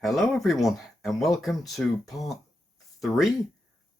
Hello everyone and welcome to part 3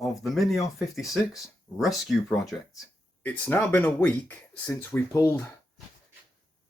of the Mini R56 rescue project. It's now been a week since we pulled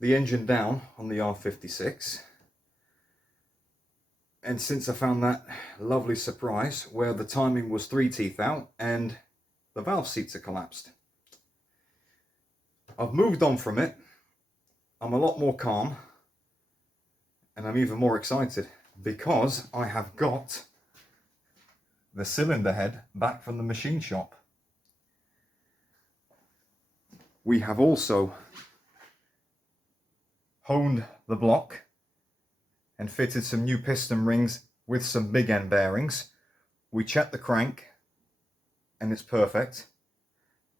the engine down on the R56 and since I found that lovely surprise where the timing was 3 teeth out and the valve seats are collapsed. I've moved on from it. I'm a lot more calm and I'm even more excited because I have got the cylinder head back from the machine shop. We have also honed the block and fitted some new piston rings with some big end bearings. We checked the crank and it's perfect,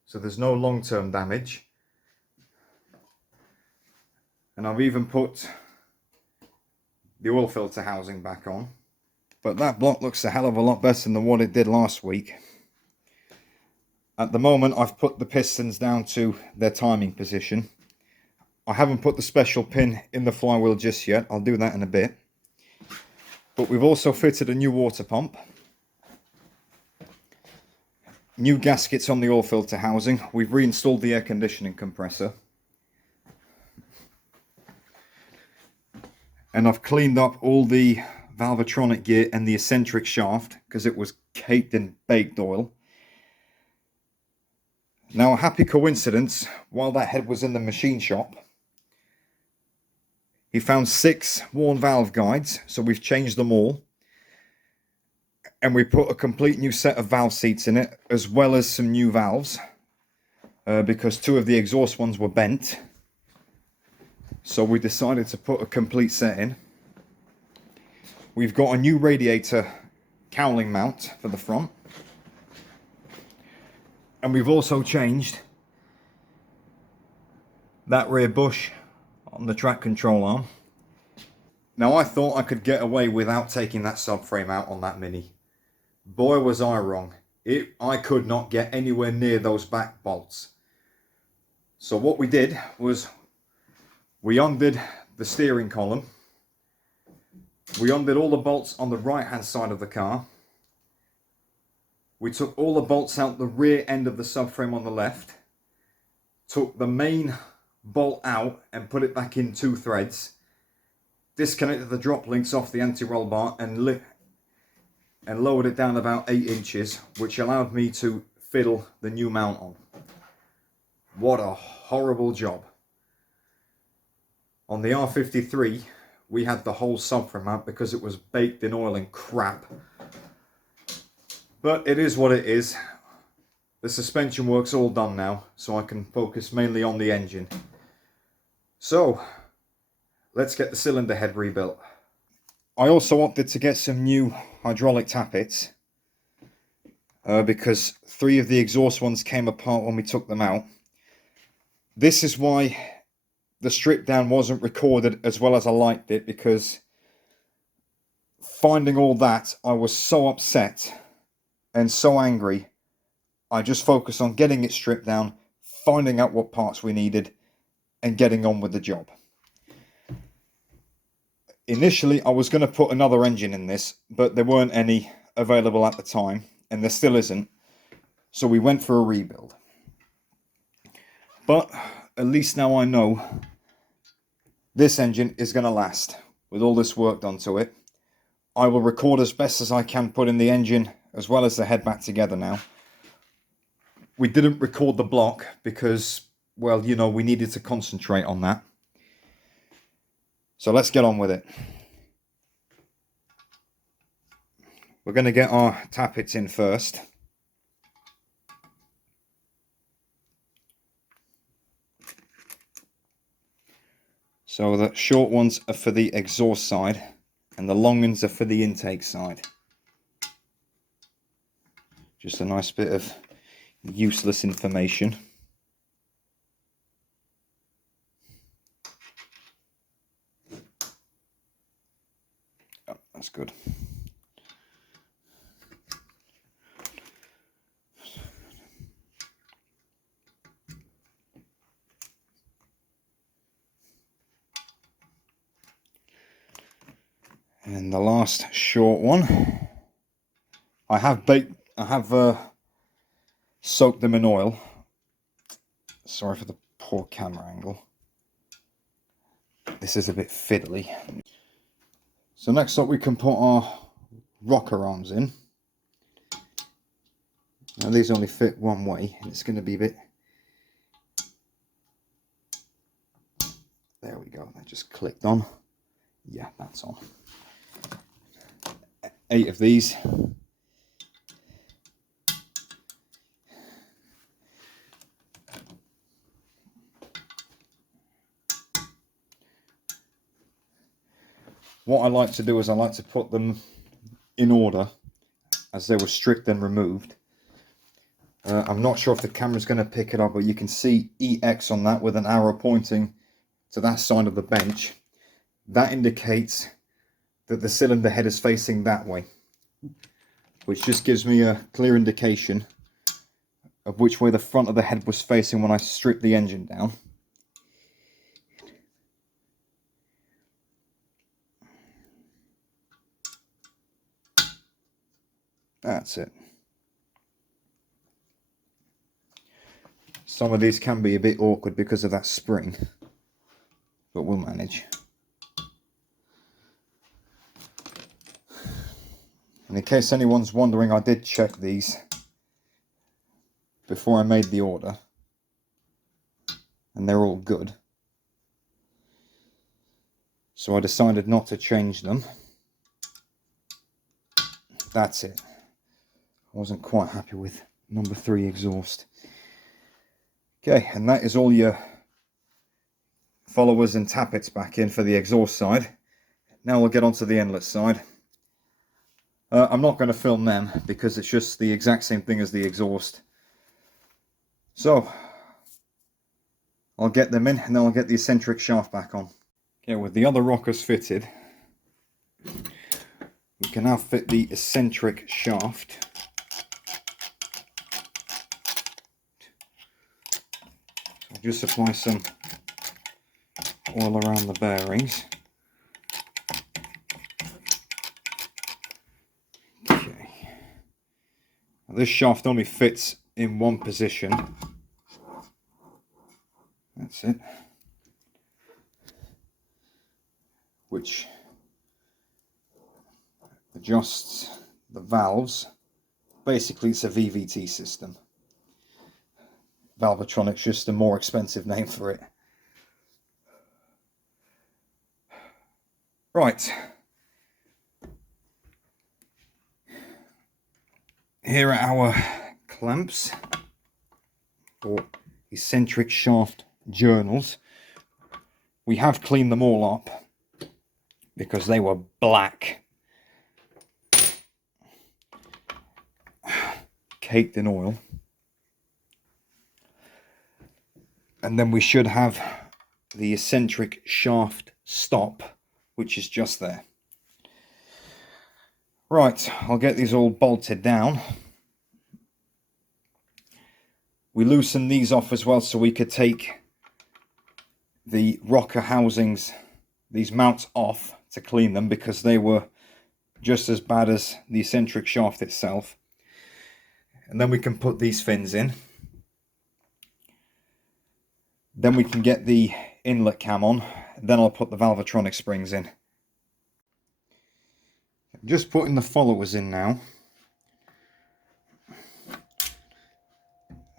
so there's no long-term damage. And I've even put the oil filter housing back on. But that block looks a hell of a lot better than what it did last week. At the moment I've put the pistons down to their timing position. I haven't put the special pin in the flywheel just yet. I'll do that in a bit. But we've also fitted a new water pump. New gaskets on the oil filter housing. We've reinstalled the air conditioning compressor. And I've cleaned up all the valvetronic gear and the eccentric shaft because it was caked in baked oil. Now, a happy coincidence, while that head was in the machine shop, he found 6 worn valve guides, so we've changed them all. And we put a complete new set of valve seats in it, as well as some new valves, because 2 of the exhaust ones were bent. So we decided to put a complete set in. We've got a new radiator cowling mount for the front. And we've also changed that rear bush on the track control arm. Now, I thought I could get away without taking that subframe out on that Mini. Boy, was I wrong. I could not get anywhere near those back bolts. So what we did was we undid the steering column. We undid all the bolts on the right hand side of the car. We took all the bolts out the rear end of the subframe on the left. Took the main bolt out and put it back in 2 threads. Disconnected the drop links off the anti-roll bar and lowered it down about 8 inches, which allowed me to fiddle the new mount on. What a horrible job. On the R53, we had the whole subframe out because it was baked in oil and crap. But it is what it is. The suspension work's all done now, so I can focus mainly on the engine. So, let's get the cylinder head rebuilt. I also opted to get some new hydraulic tappets because 3 of the exhaust ones came apart when we took them out. This is why the strip down wasn't recorded as well as I liked it, because finding all that, I was so upset and so angry. I just focused on getting it stripped down, finding out what parts we needed, and getting on with the job. Initially, I was going to put another engine in this, but there weren't any available at the time, and there still isn't. So we went for a rebuild. But at least now I know this engine is going to last with all this work done to it. I will record as best as I can putting the engine as well as the head back together now. We didn't record the block because, well, you know, we needed to concentrate on that. So let's get on with it. We're going to get our tappets in first. So the short ones are for the exhaust side and the long ones are for the intake side. Just a nice bit of useless information. Oh, that's good. And And the last short one, I have soaked them in oil. Sorry for the poor camera angle. This is a bit fiddly. So next up we can put our rocker arms in. Now these only fit one way and it's going to be a bit... There we go, that just clicked on. Yeah, that's on. 8 of these. What I like to do is I like to put them in order as they were stripped and removed. I'm not sure if the camera's going to pick it up, but you can see EX on that with an arrow pointing to that side of the bench. That indicates that the cylinder head is facing that way, which just gives me a clear indication of which way the front of the head was facing when I stripped the engine down. That's it. Some of these can be a bit awkward because of that spring, but we'll manage. And in case anyone's wondering, I did check these before I made the order, and they're all good. So I decided not to change them. That's it. I wasn't quite happy with number 3 exhaust. Okay, and that is all your followers and tappets back in for the exhaust side. Now we'll get onto the inlet side. I'm not going to film them because it's just the exact same thing as the exhaust. So I'll get them in and then I'll get the eccentric shaft back on. Okay, with the other rockers fitted, we can now fit the eccentric shaft. So I'll just apply some oil around the bearings. Okay. Now this shaft only fits in one position. That's it. Which adjusts the valves. Basically it's a VVT system. Valvetronic's just a more expensive name for it. Right. Here are our clamps for eccentric shaft journals. We have cleaned them all up because they were black, caked in oil. And then we should have the eccentric shaft stop, which is just there. Right, I'll get these all bolted down. We loosened these off as well so we could take the rocker housings, these mounts off to clean them because they were just as bad as the eccentric shaft itself. And then we can put these fins in. Then we can get the inlet cam on. Then I'll put the Valvetronic springs in. I'm just putting the followers in now.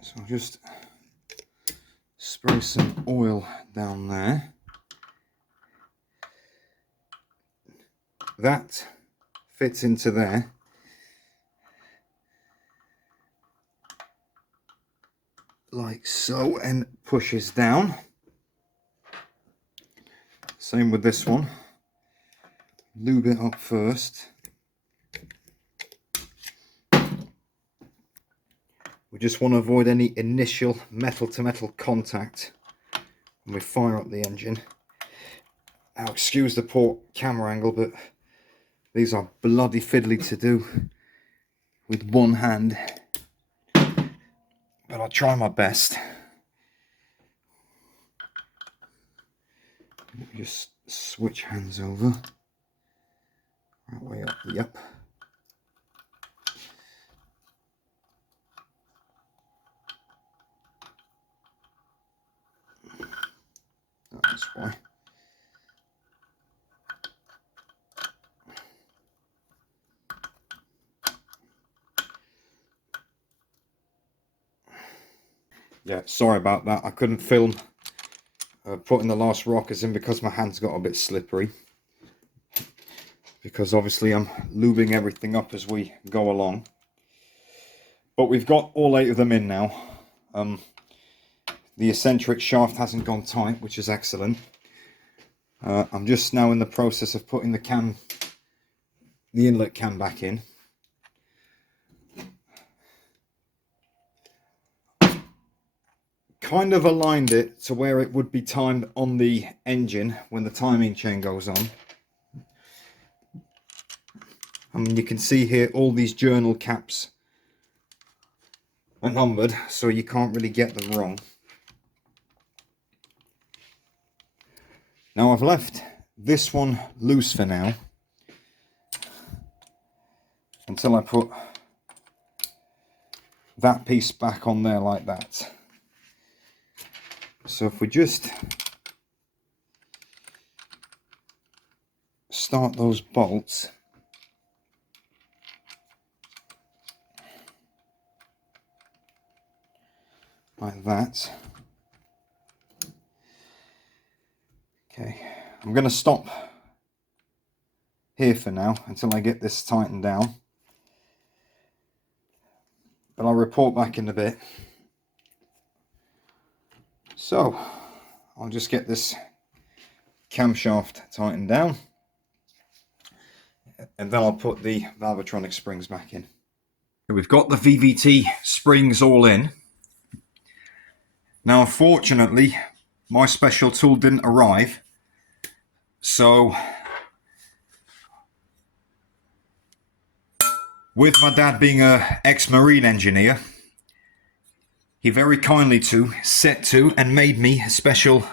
So I'll just spray some oil down there. That fits into there. Like so, and pushes down. Same with this one. Lube it up first. We just want to avoid any initial metal to metal contact when we fire up the engine. Now excuse the poor camera angle, but these are bloody fiddly to do with one hand. But I'll try my best. Just switch hands over. That way up, yep. That's why. Yeah, sorry about that. I couldn't film putting the last rockers in because my hands got a bit slippery. Because obviously I'm lubing everything up as we go along. But we've got all 8 of them in now. The eccentric shaft hasn't gone tight, which is excellent. I'm just now in the process of putting the inlet cam back in. Kind of aligned it to where it would be timed on the engine when the timing chain goes on. I mean, you can see here all these journal caps are numbered, so you can't really get them wrong. Now I've left this one loose for now until I put that piece back on there like that. So if we just start those bolts, like that. Okay, I'm going to stop here for now until I get this tightened down. But I'll report back in a bit. So, I'll just get this camshaft tightened down. And then I'll put the Valvetronic springs back in. We've got the VVT springs all in. Now, unfortunately, my special tool didn't arrive. So, with my dad being an ex-marine engineer, he very kindly set to and made me a special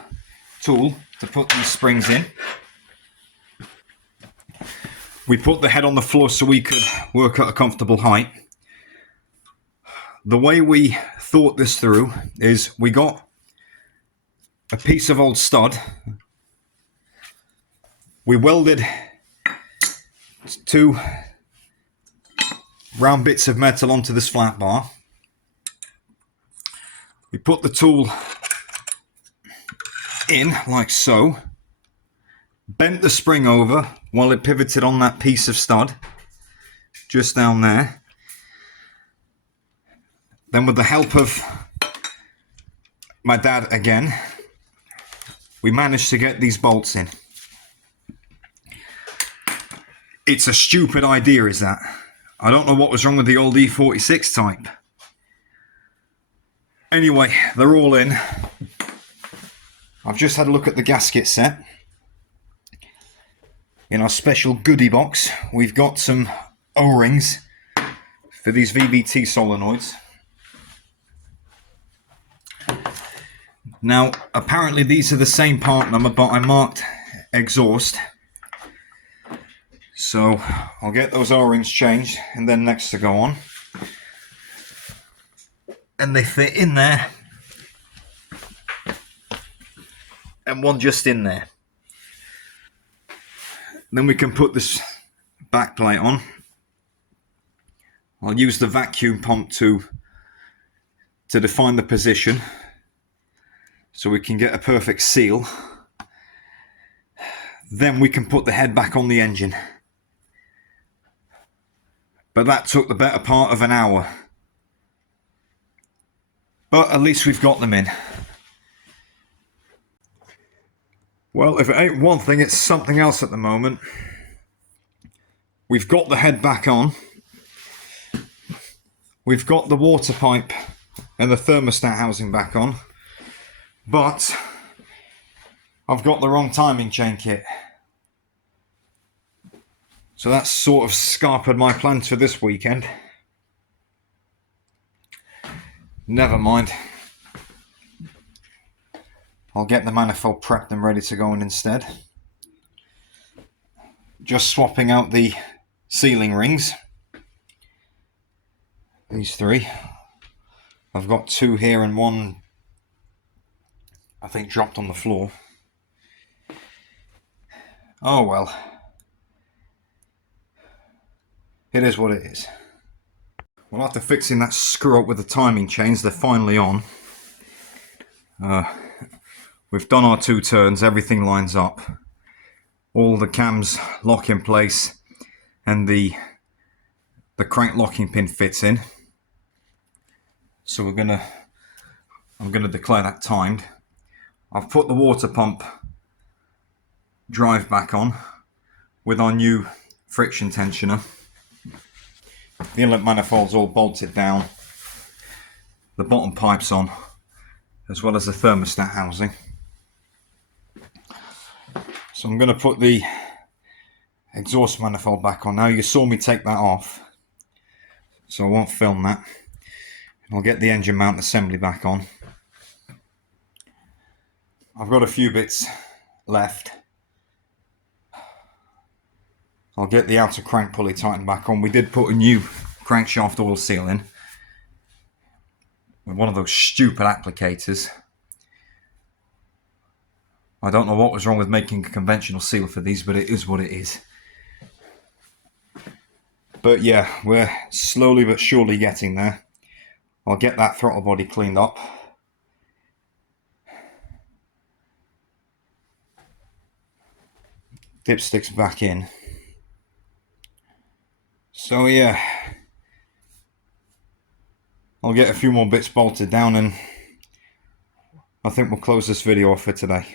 tool to put these springs in. We put the head on the floor so we could work at a comfortable height. The way we thought this through is we got a piece of old stud. We welded 2 round bits of metal onto this flat bar. We put the tool in like so, bent the spring over while it pivoted on that piece of stud just down there. Then with the help of my dad again, we managed to get these bolts in. It's a stupid idea, is that? I don't know what was wrong with the old E46 type. Anyway, they're all in. I've just had a look at the gasket set. In our special goodie box, we've got some O-rings for these VVT solenoids. Now, apparently these are the same part number, but I marked exhaust. So, I'll get those O-rings changed and then next to go on. And they fit in there. And one just in there. Then we can put this back plate on. I'll use the vacuum pump to define the position so we can get a perfect seal. Then we can put the head back on the engine. But that took the better part of an hour. But at least we've got them in. Well, if it ain't one thing, it's something else at the moment. We've got the head back on. We've got the water pipe and the thermostat housing back on. But I've got the wrong timing chain kit. So that's sort of scarpered my plans for this weekend. Never mind. I'll get the manifold prepped and ready to go in instead. Just swapping out the sealing rings. These three. I've got two here and one, I think, dropped on the floor. Oh well. It is what it is. Well, after fixing that screw up with the timing chains, they're finally on. We've done our 2 turns, everything lines up. All the cams lock in place and the crank locking pin fits in. So I'm gonna declare that timed. I've put the water pump drive back on with our new friction tensioner. The inlet manifold's all bolted down. The bottom pipe's on, as well as the thermostat housing. So I'm going to put the exhaust manifold back on. Now, you saw me take that off, so I won't film that. I'll get the engine mount assembly back on. I've got a few bits left. I'll get the outer crank pulley tightened back on. We did put a new crankshaft oil seal in with one of those stupid applicators. I don't know what was wrong with making a conventional seal for these, but it is what it is. But yeah, we're slowly but surely getting there. I'll get that throttle body cleaned up. Dipsticks back in. So yeah, I'll get a few more bits bolted down and I think we'll close this video off for today.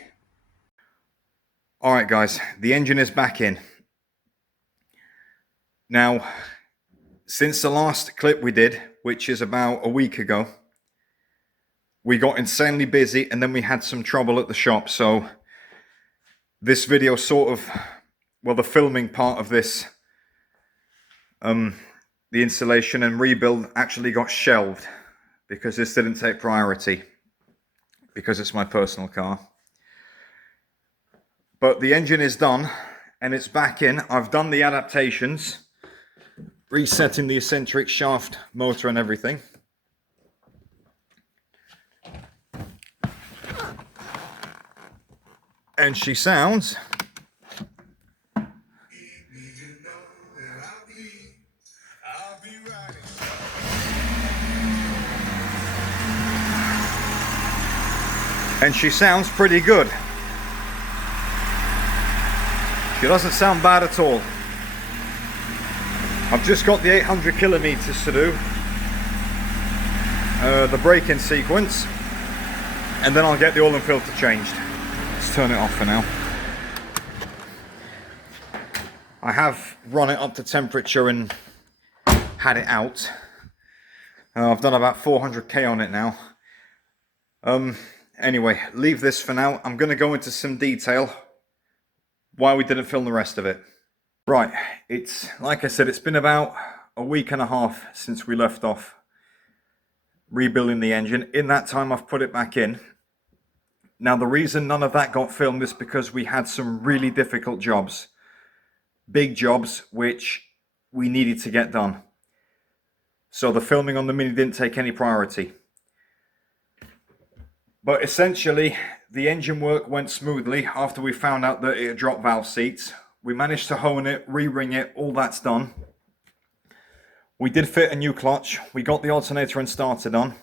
Alright guys, the engine is back in. Now, since the last clip we did, which is about a week ago, we got insanely busy and then we had some trouble at the shop. So this video sort of, well, the filming part of this, the installation and rebuild actually got shelved because this didn't take priority because it's my personal car. But the engine is done and it's back in. I've done the adaptations, resetting the eccentric shaft motor and everything. And she sounds pretty good. She doesn't sound bad at all. I've just got the 800 kilometers to do, the braking sequence, and then I'll get the oil and filter changed. Let's turn it off for now. I have run it up to temperature and had it out. I've done about 400k on it now. Anyway, leave this for now. I'm going to go into some detail why we didn't film the rest of it. Right, it's like I said, it's been about a week and a half since we left off rebuilding the engine. In that time, I've put it back in. Now, the reason none of that got filmed is because we had some really difficult jobs. Big jobs, which we needed to get done. So the filming on the Mini didn't take any priority. But essentially, the engine work went smoothly after we found out that it had dropped valve seats. We managed to hone it, re-ring it, all that's done. We did fit a new clutch. We got the alternator and started on.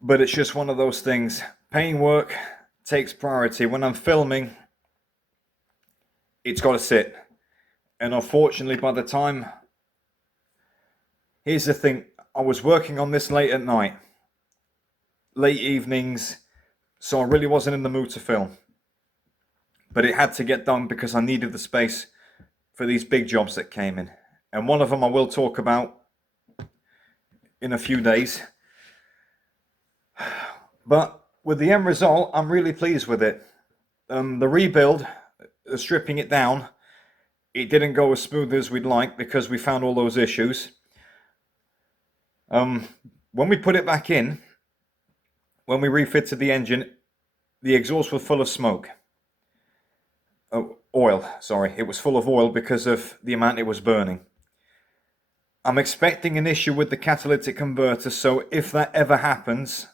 But it's just one of those things. Paint work takes priority. When I'm filming, it's got to sit. And unfortunately, by the time... Here's the thing. I was working on this late at night. Late evenings, so I really wasn't in the mood to film. But it had to get done because I needed the space for these big jobs that came in. And one of them I will talk about in a few days. But with the end result, I'm really pleased with it. The rebuild, stripping it down, it didn't go as smooth as we'd like because we found all those issues. When we put it back in, when we refitted the engine, the exhaust was full of smoke. oil, sorry. It was full of oil because of the amount it was burning. I'm expecting an issue with the catalytic converter, so if that ever happens,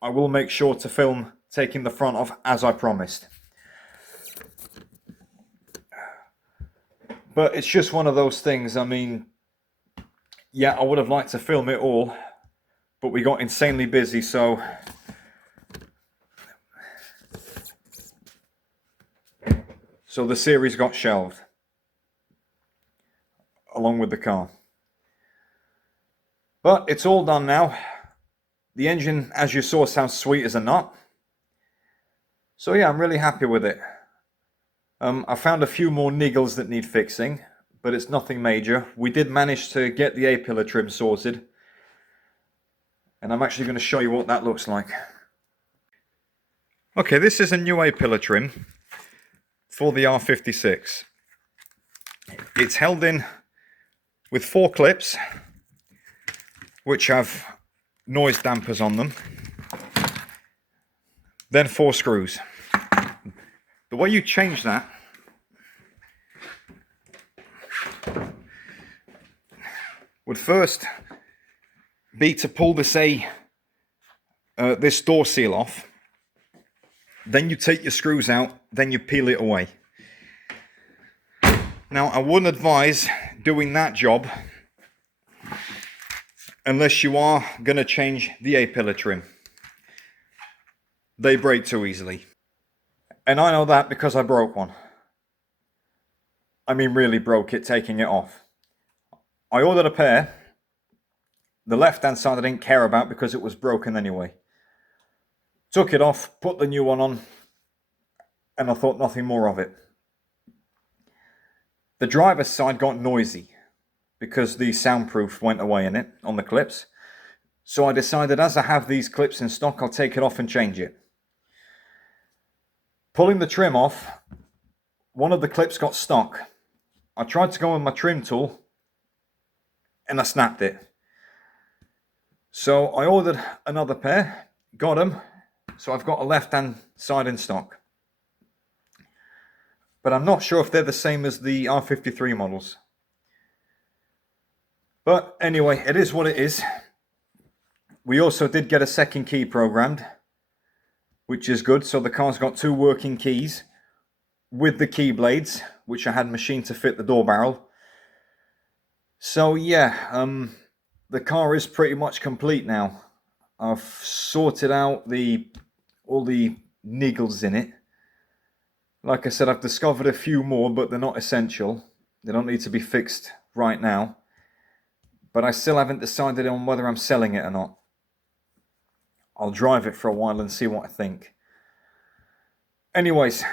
I will make sure to film taking the front off as I promised. But it's just one of those things. I mean, yeah, I would have liked to film it all, but we got insanely busy, so the series got shelved along with the car. But it's all done now. The engine, as you saw, sounds sweet as a nut. So yeah, I'm really happy with it. I found a few more niggles that need fixing, but it's nothing major. We did manage to get the A-pillar trim sorted, and I'm actually going to show you what that looks like. Okay, this is a new A-pillar trim for the R56. It's held in with 4 clips, which have noise dampers on them, then 4 screws. The way you change that would first be to pull this door seal off, then you take your screws out, then you peel it away. Now, I wouldn't advise doing that job unless you are going to change the A-pillar trim. They break too easily. And I know that because I broke one. I mean, really broke it taking it off. I ordered a pair. The left-hand side I didn't care about because it was broken anyway. Took it off, put the new one on, and I thought nothing more of it. The driver's side got noisy because the soundproof went away in it on the clips. So I decided, as I have these clips in stock, I'll take it off and change it. Pulling the trim off, one of the clips got stuck. I tried to go with my trim tool and I snapped it. So I ordered another pair, got them, so I've got a left-hand side in stock. But I'm not sure if they're the same as the R53 models. But anyway, it is what it is. We also did get a second key programmed, which is good. So the car's got 2 working keys with the key blades, which I had machined to fit the door barrel. So yeah, the car is pretty much complete now. I've sorted out all the niggles in it. Like I said, I've discovered a few more, but they're not essential. They don't need to be fixed right now. But I still haven't decided on whether I'm selling it or not. I'll drive it for a while and see what I think. Anyways,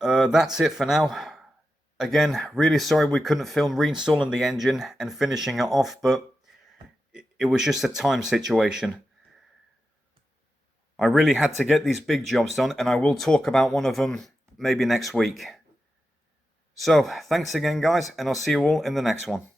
that's it for now. Again, really sorry we couldn't film reinstalling the engine and finishing it off, but it was just a time situation. I really had to get these big jobs done, and I will talk about one of them maybe next week. So, thanks again, guys, and I'll see you all in the next one.